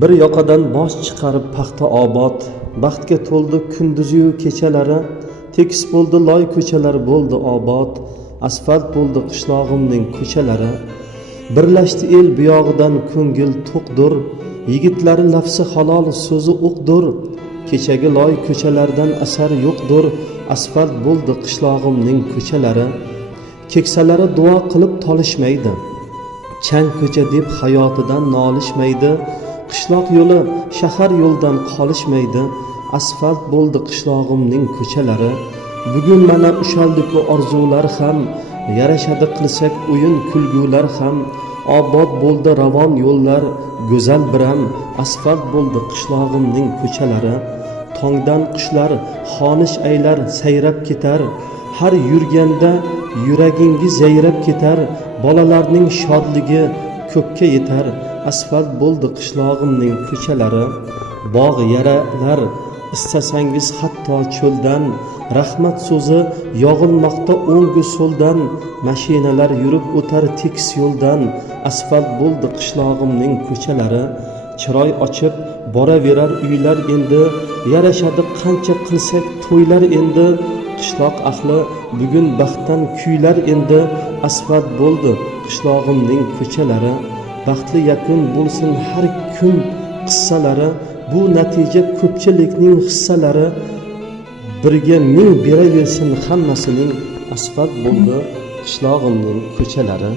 Bir yoqadan bosh chiqarib paxta obod, baxtga to'ldi kunduzi-yu kechalari, tekis bo'ldi loy ko'chalar bo'ldi obod, asfalt bo'ldi qishlog'imning ko'chalari. Birlashdi el buyog'idan ko'ngil to'qdir, yigitlari lafsi halol so'zi o'qdir, kechagi loy ko'chalardan asar yo'qdir, asfalt bo'ldi qishlog'imning ko'chalari. Keksalari duo qilib tolishmaydi, chang ko'cha deb hayotidan nolishmaydi, qishloq yo'li shahar yo'ldan qolishmaydi, asfalt bo'ldi qishlog'imning ko'chalari. Bugun mana ushaldi-ku orzular ham, yarashadi qilsak o'yin kulgular ham, obod bo'ldi ravon yo'llar, go'zal biram, asfalt bo'ldi qishlog'imning ko'chalari. Tongdan qushlar xonish aylar sayrab ketar, har yurganda yuragingiz yayrab ketar, bolalarning shodligi ko'kka yetar, asfalt bo'ldi qishlog'imning ko'chalari. Bog' yaralar istasangiz hatto cho'ldan, rahmat so'zi yog'ilmoqda o'ngu so'ldan, mashinalar yurib o'tar tekis yo'ldan, asfalt bo'ldi qishlog'imning ko'chalari. Chiroy ochib boraverar uylar endi, yarashadi qancha qilsak to'ylar endi, qishloq ahli bugun baxtdan kuylar endi, asfalt bo'ldi qishlog'imning ko'chalari. Baxtli yakun bo'lsin har kun qissalari, bu natija ko'pchilikning hissalari, birga ming beraversin hammasining, asfalt bo'ldi qishlog'imning ko'chalari.